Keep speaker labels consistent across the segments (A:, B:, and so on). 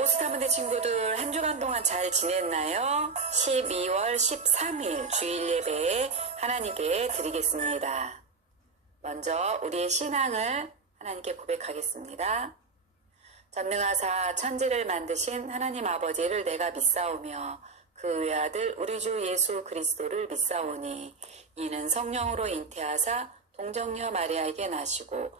A: 로고스타문대 친구들 한 주간 동안 잘 지냈나요? 12월 13일 주일 예배 하나님께 드리겠습니다. 먼저 우리의 신앙을 하나님께 고백하겠습니다. 전능하사 천지를 만드신 하나님 아버지를 내가 믿사오며 그 외아들 우리 주 예수 그리스도를 믿사오니 이는 성령으로 잉태하사 동정녀 마리아에게 나시고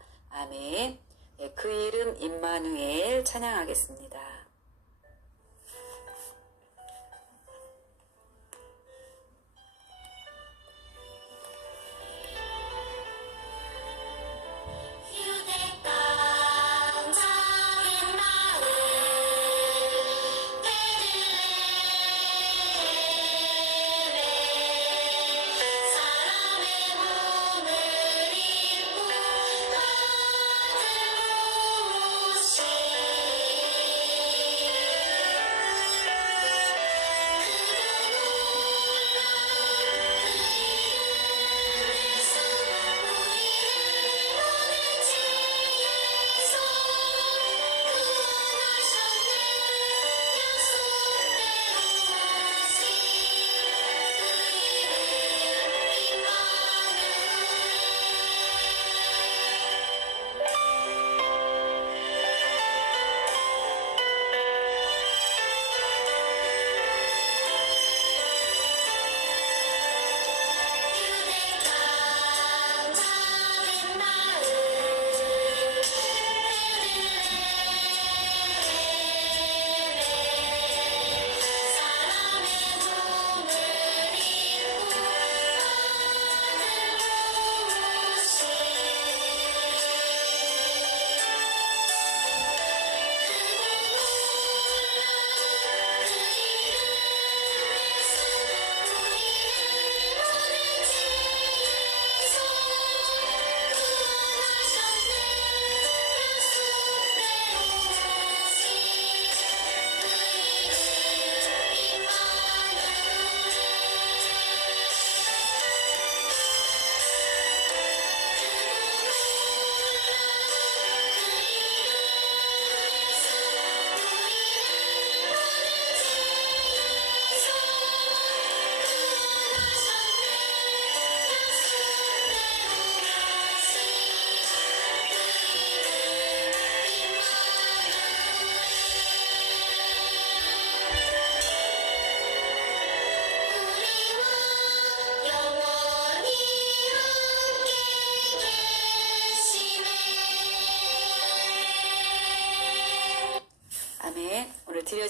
A: 아멘. 네, 그 이름 임마누엘 찬양하겠습니다.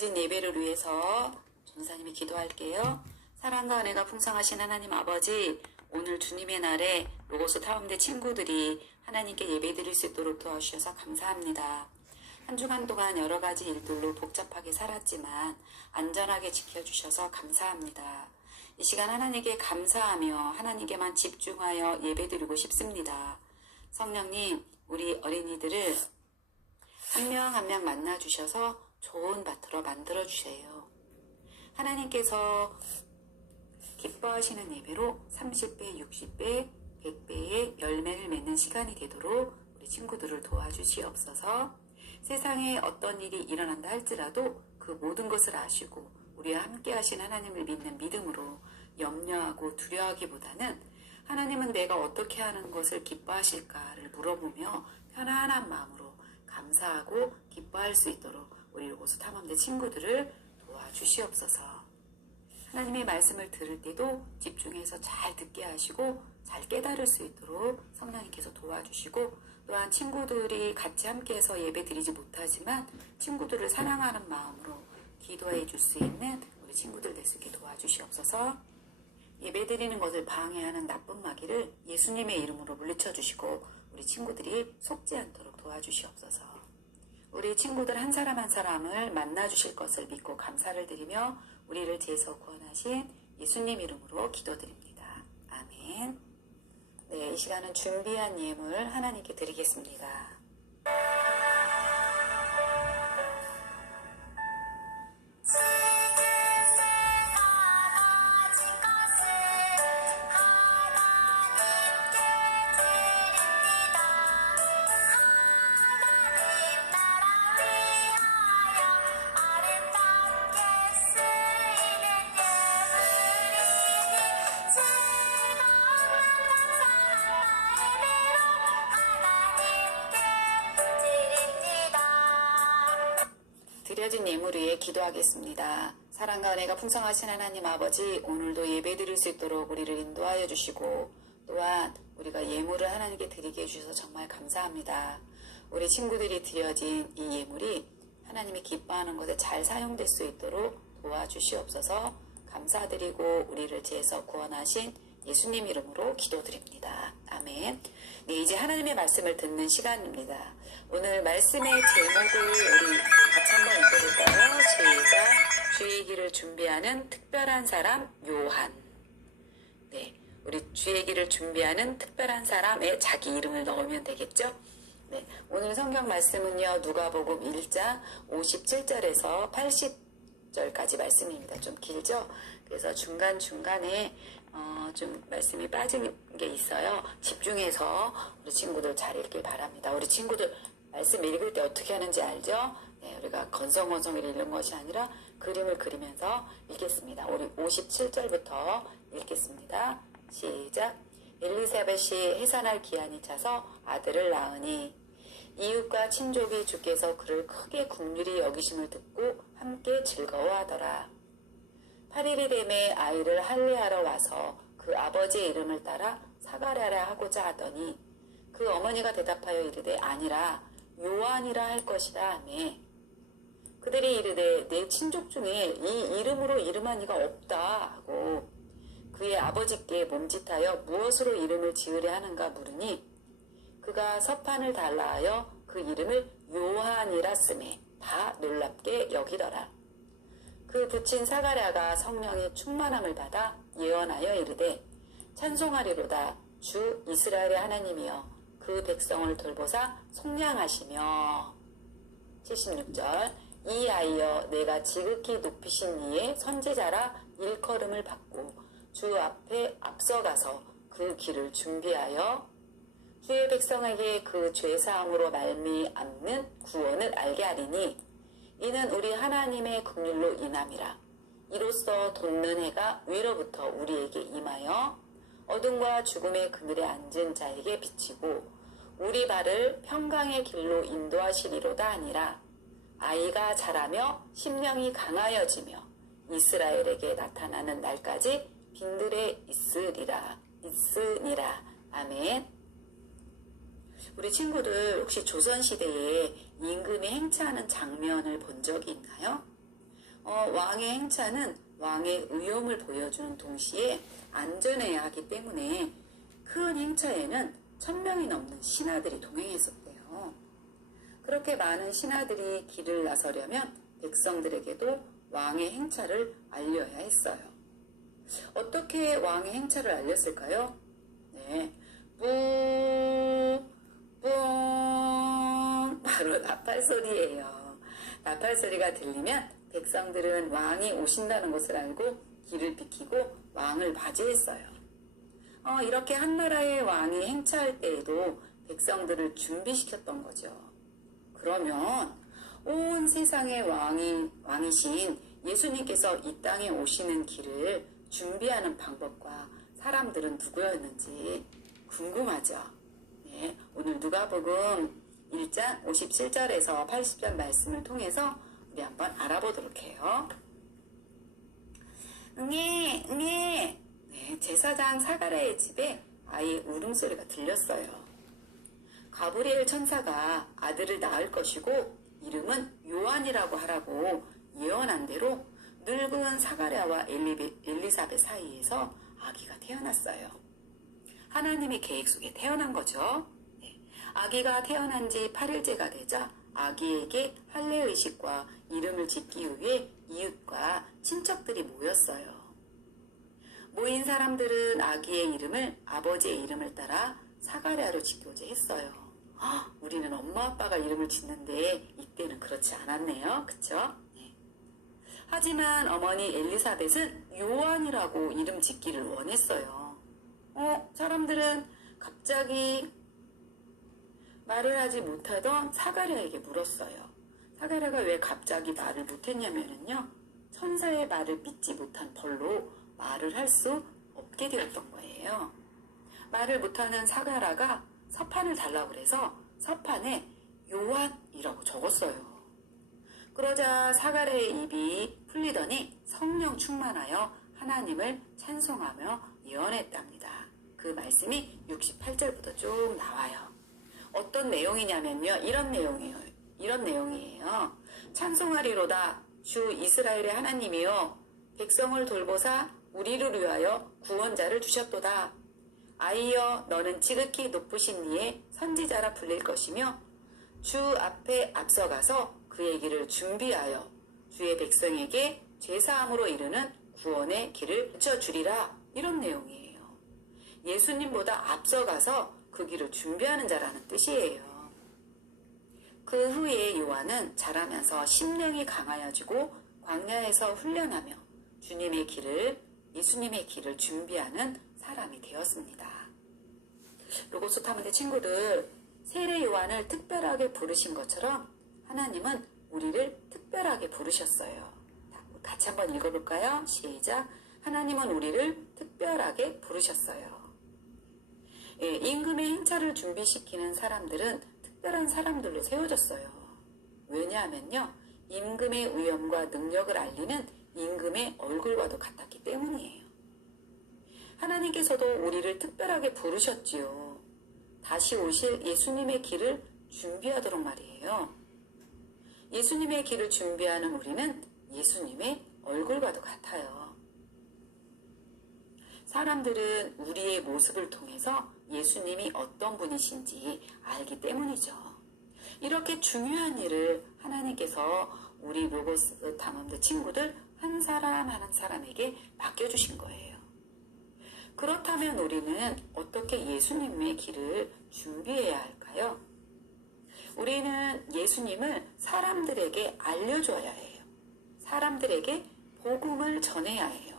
A: 드려진 예배를 위해서 전사님이 기도할게요. 사랑과 은혜가 풍성하신 하나님 아버지, 오늘 주님의 날에 로고스 타운대 친구들이 하나님께 예배 드릴 수 있도록 도와주셔서 감사합니다. 한 주간 동안 여러 가지 일들로 복잡하게 살았지만 안전하게 지켜주셔서 감사합니다. 이 시간 하나님께 감사하며 하나님께만 집중하여 예배 드리고 싶습니다. 성령님, 우리 어린이들을 한 명 한 명 만나 주셔서 좋은 밭으로 만들어 주세요. 하나님께서 기뻐하시는 예배로 30배, 60배, 100배의 열매를 맺는 시간이 되도록 우리 친구들을 도와주시옵소서. 세상에 어떤 일이 일어난다 할지라도 그 모든 것을 아시고 우리와 함께 하신 하나님을 믿는 믿음으로 염려하고 두려워하기보다는 하나님은 내가 어떻게 하는 것을 기뻐하실까를 물어보며 편안한 마음으로 감사하고 기뻐할 수 있도록 우리 로고스 탐험대 친구들을 도와주시옵소서. 하나님의 말씀을 들을 때도 집중해서 잘 듣게 하시고 잘 깨달을 수 있도록 성령님께서 도와주시고 또한 친구들이 같이 함께해서 예배 드리지 못하지만 친구들을 사랑하는 마음으로 기도해 줄 수 있는 우리 친구들 될 수 있게 도와주시옵소서. 예배 드리는 것을 방해하는 나쁜 마귀를 예수님의 이름으로 물리쳐 주시고 우리 친구들이 속지 않도록 도와주시옵소서. 우리 친구들 한 사람 한 사람을 만나 주실 것을 믿고 감사를 드리며 우리를 죄에서 구원하신 예수님 이름으로 기도드립니다. 아멘. 네, 이 시간은 준비한 예물 하나님께 드리겠습니다. 예물 위에 기도하겠습니다. 사랑과 은혜가 풍성하신 하나님 아버지, 오늘도 예배 드릴 수 있도록 우리를 인도하여 주시고, 또한 우리가 예물을 하나님께 드리게 해주셔서 정말 감사합니다. 우리 친구들이 드려진 이 예물이 하나님이 기뻐하는 것에 잘 사용될 수 있도록 도와주시옵소서 감사드리고 우리를 죄에서 구원하신 예수님 이름으로 기도드립니다. 아멘. 네, 이제 하나님의 말씀을 듣는 시간입니다. 오늘 말씀의 제목을 우리 같이 한번 읽어볼까요? 시작. 주의 길을 준비하는 특별한 사람 요한. 네, 우리 주의 길을 준비하는 특별한 사람에 자기 이름을 넣으면 되겠죠? 네, 오늘 성경 말씀은요, 누가복음 1장 57절에서 80절까지 말씀입니다. 좀 길죠? 그래서 중간중간에 어, 좀 말씀이 빠진 게 있어요. 집중해서 우리 친구들 잘 읽길 바랍니다. 우리 친구들 말씀 읽을 때 어떻게 하는지 알죠? 네, 우리가 건성건성을 읽는 것이 아니라 그림을 그리면서 읽겠습니다. 우리 57절부터 읽겠습니다. 시작. 엘리사벳이 해산할 기한이 차서 아들을 낳으니 이웃과 친족이 주께서 그를 크게 국률이 여기심을 듣고 함께 즐거워하더라. 8일이 되매 아이를 할례하러 와서 그 아버지의 이름을 따라 사가랴라 하고자 하더니 그 어머니가 대답하여 이르되 아니라 요한이라 할 것이다 하매 그들이 이르되 내 친족 중에 이 이름으로 이름한 이가 없다 하고 그의 아버지께 몸짓하여 무엇으로 이름을 지으려 하는가 물으니 그가 서판을 달라하여 그 이름을 요한이라 쓰매 다 놀랍게 여기더라. 그 붙인 사가랴가 성령의 충만함을 받아 예언하여 이르되 찬송하리로다. 주 이스라엘의 하나님이여 그 백성을 돌보사 속량하시며. 76절. 이 아이여 내가 지극히 높이신 이의 선지자라 일컬음을 받고 주 앞에 앞서가서 그 길을 준비하여 주의 백성에게 그 죄사함으로 말미암는 구원을 알게 하리니 이는 우리 하나님의 긍휼로 인함이라. 이로써 돋는 해가 위로부터 우리에게 임하여 어둠과 죽음의 그늘에 앉은 자에게 비치고 우리 발을 평강의 길로 인도하시리로다 하니라. 아이가 자라며 심령이 강하여지며 이스라엘에게 나타나는 날까지 빈들에 있으리라 있으니라. 아멘. 우리 친구들 혹시 조선시대에 임금이 행차하는 장면을 본 적이 있나요? 어, 왕의 행차는 왕의 의용을 보여주는 동시에 안전해야 하기 때문에 큰 행차에는 천명이 넘는 신하들이 동행했었대요. 그렇게 많은 신하들이 길을 나서려면 백성들에게도 왕의 행차를 알려야 했어요. 어떻게 왕의 행차를 알렸을까요? 네, 뿌, 뿡, 바로 나팔 소리예요. 나팔 소리가 들리면 백성들은 왕이 오신다는 것을 알고 길을 비키고 왕을 맞이했어요. 어, 이렇게 한 나라의 왕이 행차할 때에도 백성들을 준비시켰던 거죠. 그러면 온 세상의 왕이, 왕이신 예수님께서 이 땅에 오시는 길을 준비하는 방법과 사람들은 누구였는지 궁금하죠? 네, 오늘 누가복음 1장 57절에서 80절 말씀을 통해서 우리 한번 알아보도록 해요. 응애, 응애. 네, 제사장 사가랴의 집에 아이의 울음소리가 들렸어요. 가브리엘 천사가 아들을 낳을 것이고 이름은 요한이라고 하라고 예언한 대로 늙은 사가랴와 엘리베, 엘리사벳 사이에서 아기가 태어났어요. 하나님의 계획 속에 태어난 거죠. 네, 아기가 태어난 지 8일째가 되자 아기에게 할례 의식과 이름을 짓기 위해 이웃과 친척들이 모였어요. 모인 사람들은 아기의 이름을 아버지의 이름을 따라 사가랴로 짓고자 했어요. 헉, 우리는 엄마 아빠가 이름을 짓는데 이때는 그렇지 않았네요. 그쵸? 네. 하지만 어머니 엘리사벳은 요한이라고 이름 짓기를 원했어요. 어, 사람들은 갑자기 말을 하지 못하던 사가랴에게 물었어요. 사가랴가 왜 갑자기 말을 못했냐면요. 천사의 말을 믿지 못한 벌로 말을 할 수 없게 되었던 거예요. 말을 못하는 사가라가 서판을 달라고 그래서 서판에 요한이라고 적었어요. 그러자 사가랴의 입이 풀리더니 성령 충만하여 하나님을 찬송하며 예언했답니다. 그 말씀이 68절부터 쭉 나와요. 어떤 내용이냐면요. 이런 내용이에요. 이런 내용이에요. 찬송하리로다. 주 이스라엘의 하나님이여 백성을 돌보사 우리를 위하여 구원자를 주셨도다. 아이여 너는 지극히 높으신 이의 선지자라 불릴 것이며 주 앞에 앞서가서 그의 길을 준비하여 주의 백성에게 죄사함으로 이르는 구원의 길을 붙여주리라 이런 내용이에요. 예수님보다 앞서가서 그 길을 준비하는 자라는 뜻이에요. 그 후에 요한은 자라면서 심령이 강하여지고 광야에서 훈련하며 주님의 길을 예수님의 길을 준비하는 사람이 되었습니다. 로고스 타문의 친구들 세례 요한을 특별하게 부르신 것처럼 하나님은 우리를 특별하게 부르셨어요. 같이 한번 읽어볼까요? 시작. 하나님은 우리를 특별하게 부르셨어요. 예, 임금의 행차를 준비시키는 사람들은 특별한 사람들로 세워졌어요. 왜냐하면요. 임금의 위엄과 능력을 알리는 임금의 얼굴과도 같았기 때문이에요. 하나님께서도 우리를 특별하게 부르셨지요. 다시 오실 예수님의 길을 준비하도록 말이에요. 예수님의 길을 준비하는 우리는 예수님의 얼굴과도 같아요. 사람들은 우리의 모습을 통해서 예수님이 어떤 분이신지 알기 때문이죠. 이렇게 중요한 일을 하나님께서 우리 로고스 탐험대 친구들 한 사람 한 사람에게 맡겨주신 거예요. 그렇다면 우리는 어떻게 예수님의 길을 준비해야 할까요? 우리는 예수님을 사람들에게 알려줘야 해요. 사람들에게 복음을 전해야 해요.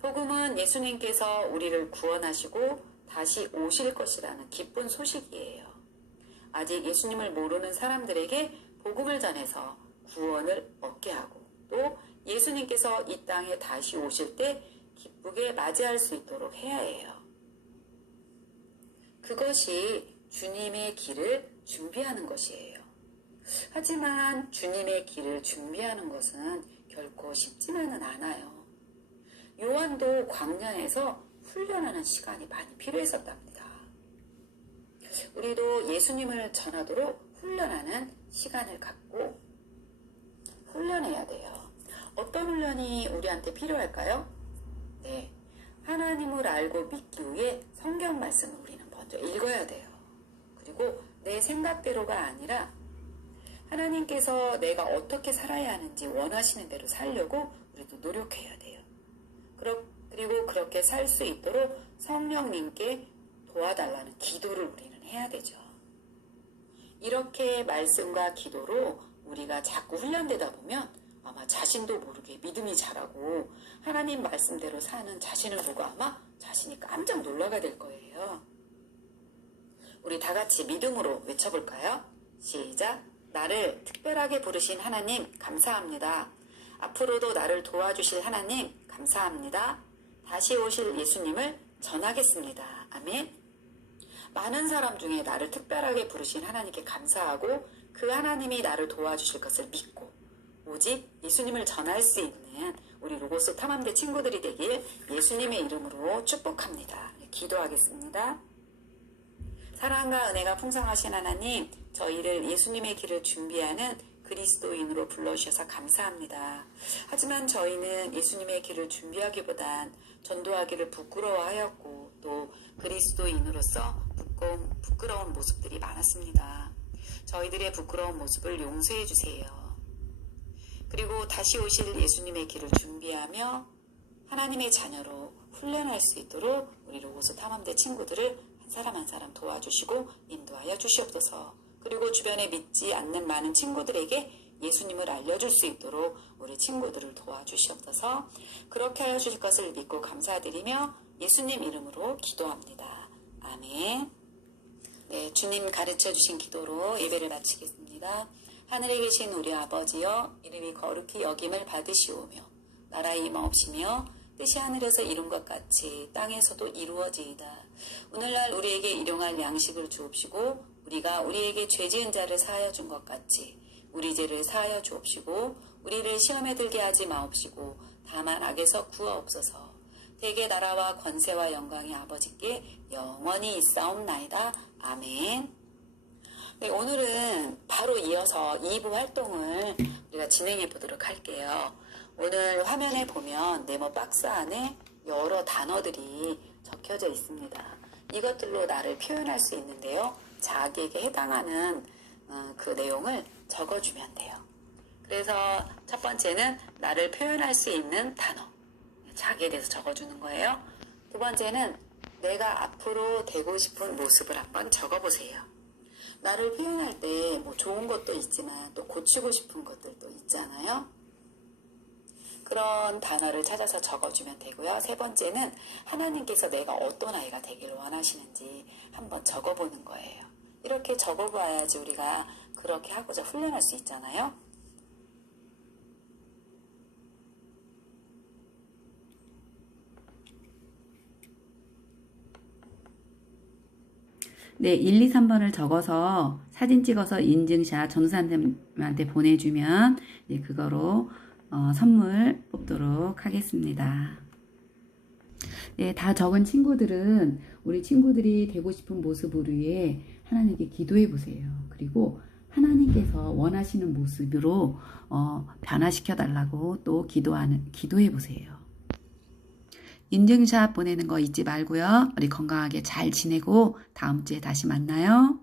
A: 복음은 예수님께서 우리를 구원하시고 다시 오실 것이라는 기쁜 소식이에요. 아직 예수님을 모르는 사람들에게 복음을 전해서 구원을 얻게 하고 또 예수님께서 이 땅에 다시 오실 때 기쁘게 맞이할 수 있도록 해야 해요. 그것이 주님의 길을 준비하는 것이에요. 하지만 주님의 길을 준비하는 것은 결코 쉽지만은 않아요. 요한도 광야에서 훈련하는 시간이 많이 필요했었답니다. 우리도 예수님을 전하도록 훈련하는 시간을 갖고 훈련해야 돼요. 어떤 훈련이 우리한테 필요할까요? 네. 하나님을 알고 믿기 위해 성경 말씀을 우리는 먼저 읽어야 돼요. 그리고 내 생각대로가 아니라 하나님께서 내가 어떻게 살아야 하는지 원하시는 대로 살려고 우리도 노력해야. 그리고 그렇게 살 수 있도록 성령님께 도와달라는 기도를 우리는 해야 되죠. 이렇게 말씀과 기도로 우리가 자꾸 훈련되다 보면 아마 자신도 모르게 믿음이 자라고 하나님 말씀대로 사는 자신을 보고 아마 자신이 깜짝 놀라게 될 거예요. 우리 다 같이 믿음으로 외쳐볼까요? 시작. 나를 특별하게 부르신 하나님 감사합니다. 앞으로도 나를 도와주실 하나님 감사합니다. 다시 오실 예수님을 전하겠습니다. 아멘. 많은 사람 중에 나를 특별하게 부르신 하나님께 감사하고 그 하나님이 나를 도와주실 것을 믿고 오직 예수님을 전할 수 있는 우리 로고스 탐험대 친구들이 되길 예수님의 이름으로 축복합니다. 기도하겠습니다. 사랑과 은혜가 풍성하신 하나님, 저희를 예수님의 길을 준비하는 그리스도인으로 불러주셔서 감사합니다. 하지만 저희는 예수님의 길을 준비하기보단 전도하기를 부끄러워하였고 또 그리스도인으로서 부끄러운, 부끄러운 모습들이 많았습니다. 저희들의 부끄러운 모습을 용서해 주세요. 그리고 다시 오실 예수님의 길을 준비하며 하나님의 자녀로 훈련할 수 있도록 우리 로고스 탐험대 친구들을 한 사람 한 사람 도와주시고 인도하여 주시옵소서. 그리고 주변에 믿지 않는 많은 친구들에게 예수님을 알려줄 수 있도록 우리 친구들을 도와주시옵소서. 그렇게 하여 주실 것을 믿고 감사드리며 예수님 이름으로 기도합니다. 아멘. 네, 주님 가르쳐 주신 기도로 예배를 마치겠습니다. 하늘에 계신 우리 아버지여 이름이 거룩히 여김을 받으시오며 나라의 임하옵시며 뜻이 하늘에서 이룬 것 같이 땅에서도 이루어지이다. 오늘날 우리에게 일용할 양식을 주옵시고 우리가 우리에게 죄 지은 자를 사하여 준 것 같이 우리 죄를 사하여 주옵시고 우리를 시험에 들게 하지 마옵시고 다만 악에서 구하옵소서. 대개 나라와 권세와 영광이 아버지께 영원히 있사옵나이다. 아멘. 네, 오늘은 바로 이어서 2부 활동을 우리가 진행해 보도록 할게요. 오늘 화면에 보면 네모 박스 안에 여러 단어들이 적혀져 있습니다. 이것들로 나를 표현할 수 있는데요. 자기에게 해당하는 어, 그 내용을 적어주면 돼요. 그래서 첫 번째는 나를 표현할 수 있는 단어. 자기에 대해서 적어주는 거예요. 두 번째는 내가 앞으로 되고 싶은 모습을 한번 적어보세요. 나를 표현할 때 뭐 좋은 것도 있지만 또 고치고 싶은 것들도 있잖아요. 그런 단어를 찾아서 적어주면 되고요. 세 번째는 하나님께서 내가 어떤 아이가 되기를 원하시는지 한번 적어보는 거예요. 이렇게 적어봐야지 우리가 그렇게 하고자 훈련할 수 있잖아요.
B: 네, 1, 2, 3번을 적어서 사진 찍어서 인증샷 전도사님한테 보내주면 이제 그거로 어, 선물 뽑도록 하겠습니다. 네, 다 적은 친구들은 우리 친구들이 되고 싶은 모습을 위해 하나님께 기도해 보세요. 그리고 하나님께서 원하시는 모습으로 어, 변화시켜 달라고 또 기도하는 기도해 보세요. 인증샷 보내는 거 잊지 말고요. 우리 건강하게 잘 지내고 다음 주에 다시 만나요.